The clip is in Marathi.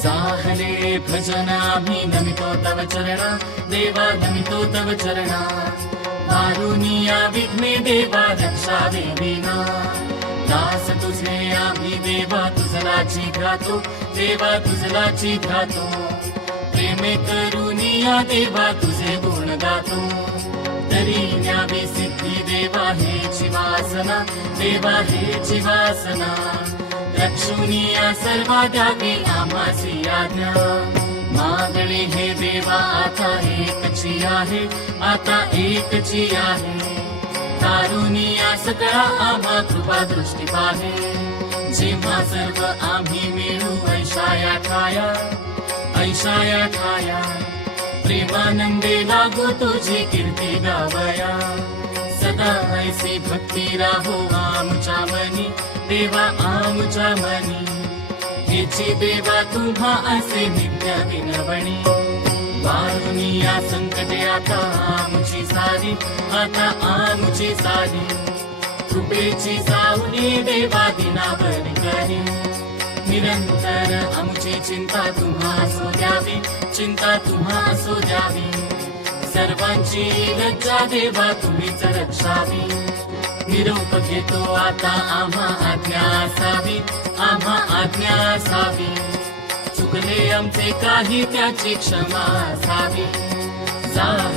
साहले भजनामि नमितो तव चरणा देवा नमितो तव चरणा। वारुनिया विघ्ने देवा रक्षा देवीना दास तुझे आम्ही देवा तुझलाची घातो देवा तुझलाची घातो। प्रेमे करुनिया देवा तुझे गुण गातो। तरी न्यावी सिद्धी देवा हे वासना देवा हे वासना लक्ष्मीया सर्वा द्यावी आम्हाची आज्ञा. मागणी हे देवा आता एकची आहे आता एकची आहे. कारुनिया सकळा आम्हा कृपा दृष्टी पाहे. जेव्हा सर्व आम्ही मिळू ऐशाया ठाया ऐशाया ठाया. प्रेमानंदे लागू तुझी कीर्ती गावया. सदा ऐसी भक्ती राहो आमच्या मनी देवा आमच्या मनी हेची देवा तुम्हा असे नित्य विनवणी। वारुनिया संकटे आता आमची सारी आता आमची सारी। कृपेची सावली देवा दिनावर करी। निरंतर आमची चिंता तुम्हा असो द्यावी चिंता तुम्हा असो द्यावी। सर्वांची लज्जा देवा तुम्हीच रक्षावी निरोप घेतो आता आम्हा आज्ञा असावी आम्हा आज्ञा असावी. चुकले आमचे काही त्याची क्षमा असावी. जा